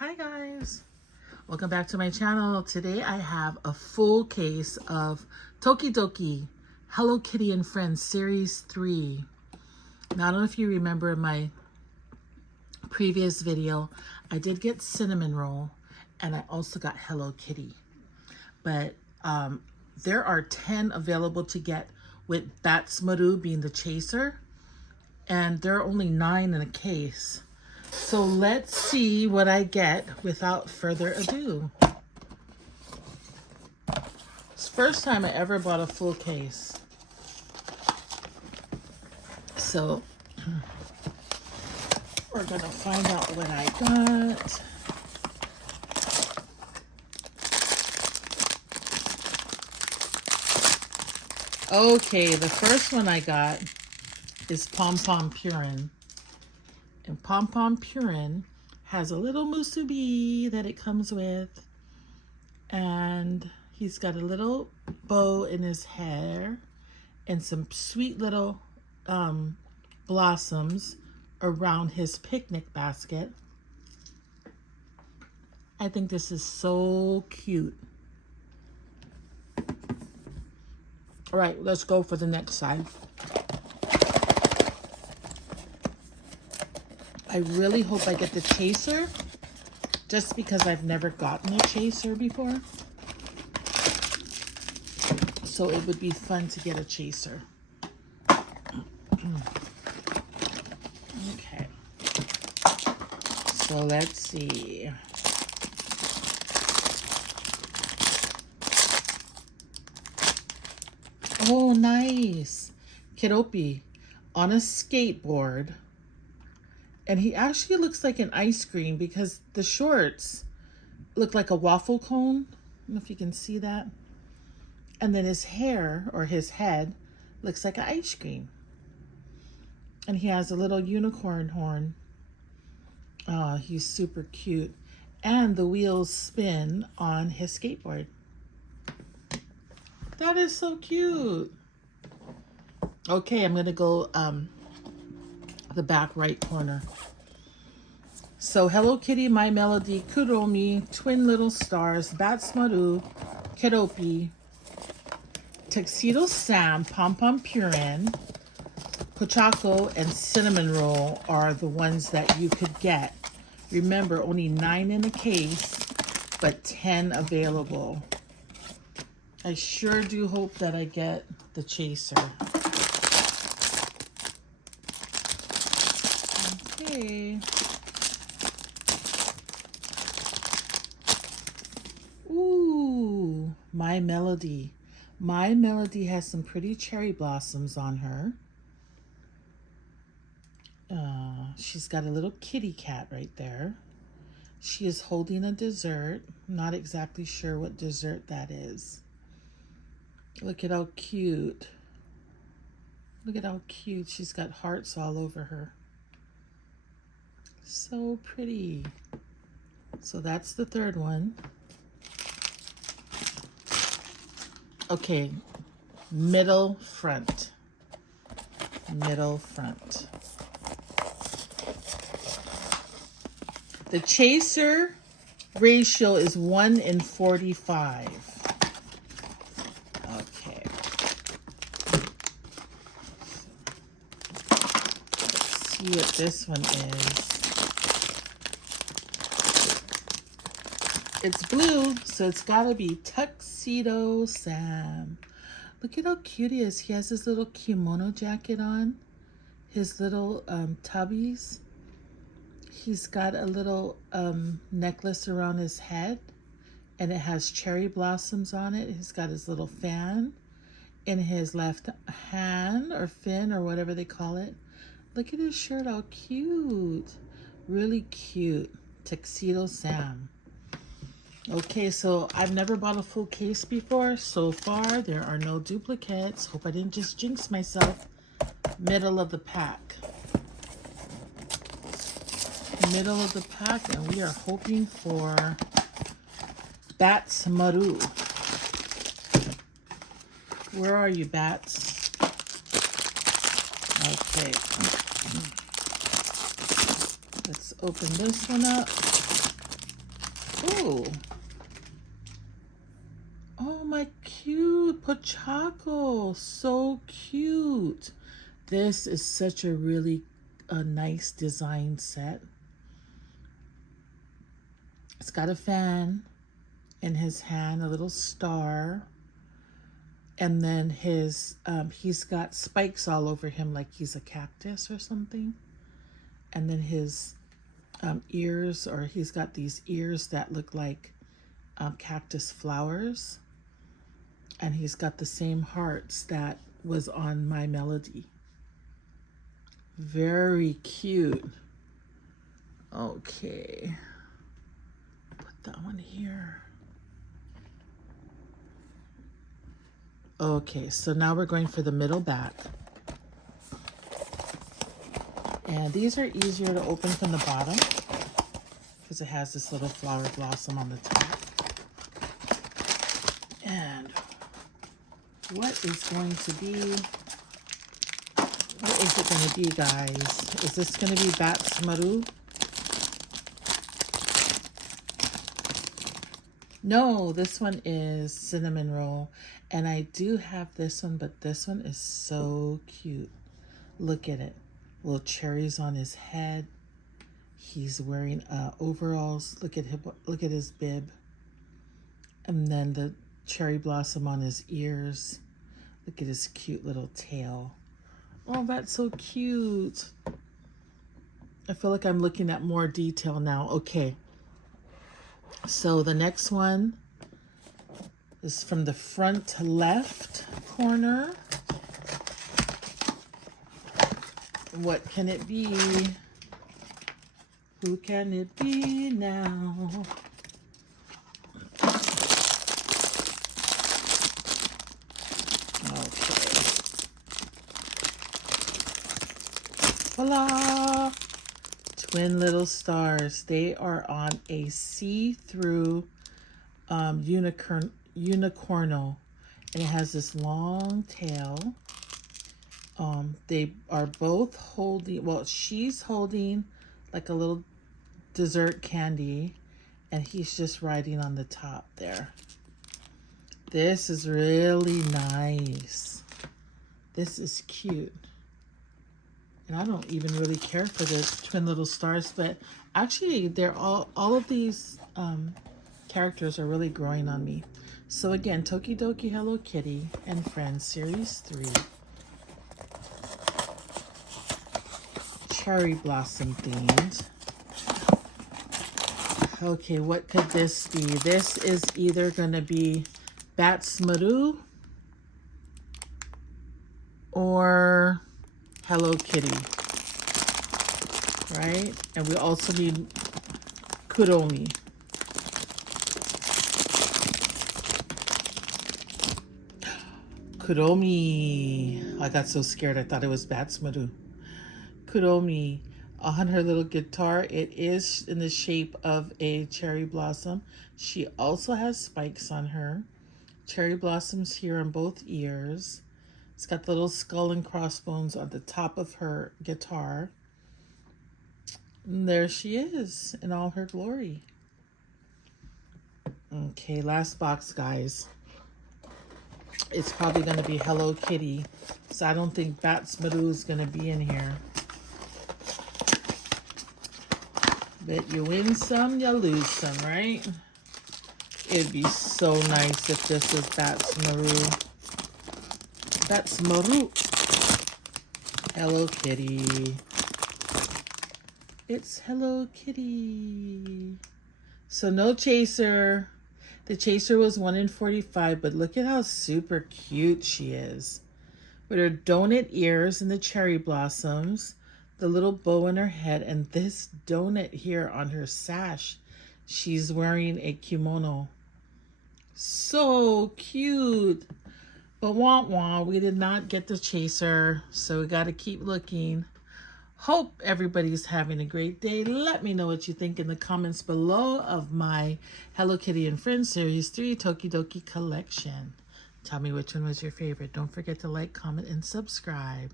Hi guys, welcome back to my channel. Today I have a full case of Tokidoki Hello Kitty and Friends Series 3. Now I don't know if you remember my previous video, I did get Cinnamoroll and I also got Hello Kitty. But there are 10 available to get with Badtz-Maru being the chaser, and there are only 9 in a case. So let's see what I get without further ado. It's the first time I ever bought a full case. So we're gonna find out what I got. Okay, the first one I got is Pom Pom Purin. And Pom Pom Purin has a little musubi that it comes with. And he's got a little bow in his hair and some sweet little blossoms around his picnic basket. I think this is so cute. All right, let's go for the next side. I really hope I get the chaser, just because I've never gotten a chaser before. So it would be fun to get a chaser. Okay. So let's see. Oh, nice. Kuromi on a skateboard. And he actually looks like an ice cream because the shorts look like a waffle cone. I don't know if you can see that. And then his hair, or his head, looks like an ice cream. And he has a little unicorn horn. Oh, he's super cute. And the wheels spin on his skateboard. That is so cute. Okay, I'm going to go the back right corner. So Hello Kitty, My Melody, Kuromi, Twin Little Stars, Badtz-Maru, Kuromi, Tuxedosam, Pom Pom Purin, Pochako, and Cinnamoroll are the ones that you could get. Remember, only 9 in a case, but 10 available. I sure do hope that I get the chaser. Okay. Ooh, My Melody. My Melody has some pretty cherry blossoms on her. She's got a little kitty cat right there. She is holding a dessert. Not exactly sure what dessert that is. Look at how cute. Look at how cute. She's got hearts all over her. So pretty. So that's the third one. Okay, middle front. Middle front. The chaser ratio is 1 in 45. Okay. Let's see what this one is. It's blue, so it's gotta be Tuxedosam. Look at how cute he is. He has his little kimono jacket on. His little tubbies. He's got a little necklace around his head. And it has cherry blossoms on it. He's got his little fan in his left hand, or fin, or whatever they call it. Look at his shirt, how cute. Really cute. Tuxedosam. Okay, so I've never bought a full case before. So far, there are no duplicates. Hope I didn't just jinx myself. Middle of the pack. Middle of the pack, and we are hoping for Badtz-Maru. Where are you, Bats? Okay. Let's open this one up. Oh. Oh, my cute Pochaco. So cute. This is such a really nice design set. It's got a fan in his hand, a little star. And then he's got spikes all over him like he's a cactus or something. And then his ears, or he's got these ears that look like cactus flowers. And he's got the same hearts that was on My Melody. Very cute. Okay. Put that one here. Okay, so now we're going for the middle back. And these are easier to open from the bottom because it has this little flower blossom on the top. And what is going to be, what is it going to be, guys? Is this going to be Badtz-Maru? No, this one is Cinnamoroll. And I do have this one, but this one is so cute. Look at it. Little cherries on his head. He's wearing overalls. Look at his bib. And then the cherry blossom on his ears. Look at his cute little tail. Oh, that's so cute. I feel like I'm looking at more detail now. Okay. So the next one is from the front left corner. What can it be? Who can it be now? Okay. Voila! Twin little stars. They are on a see-through unicorno, and it has this long tail. They are both holding, well, she's holding like a little dessert candy, and he's just riding on the top there. This is really nice. This is cute. And I don't even really care for the twin little stars, but actually they're all of these characters are really growing on me. So again, Tokidoki, Hello Kitty and Friends Series 3. Cherry blossom themed. Okay, what could this be? This is either going to be Badtz-Maru or Hello Kitty, right? And we also need Kuromi. Kuromi. I got so scared I thought it was Badtz-Maru. Kuromi on her little guitar. It is in the shape of a cherry blossom. She also has spikes on her. Cherry blossoms here on both ears. It's got the little skull and crossbones on the top of her guitar. And there she is in all her glory. Okay, last box, guys. It's probably going to be Hello Kitty. So I don't think Badtz-Maru is going to be in here. But you win some, you lose some, right? It'd be so nice if this was Badtz-Maru. Badtz-Maru. Hello Kitty. It's Hello Kitty. So no chaser. The chaser was 1 in 45, but look at how super cute she is. With her donut ears and the cherry blossoms, the little bow in her head, and this donut here on her sash. She's wearing a kimono. So cute. But wah wah, we did not get the chaser, so we got to keep looking. Hope everybody's having a great day. Let me know what you think in the comments below of my Hello Kitty and Friends Series 3 Tokidoki collection. Tell me which one was your favorite. Don't forget to like, comment, and subscribe.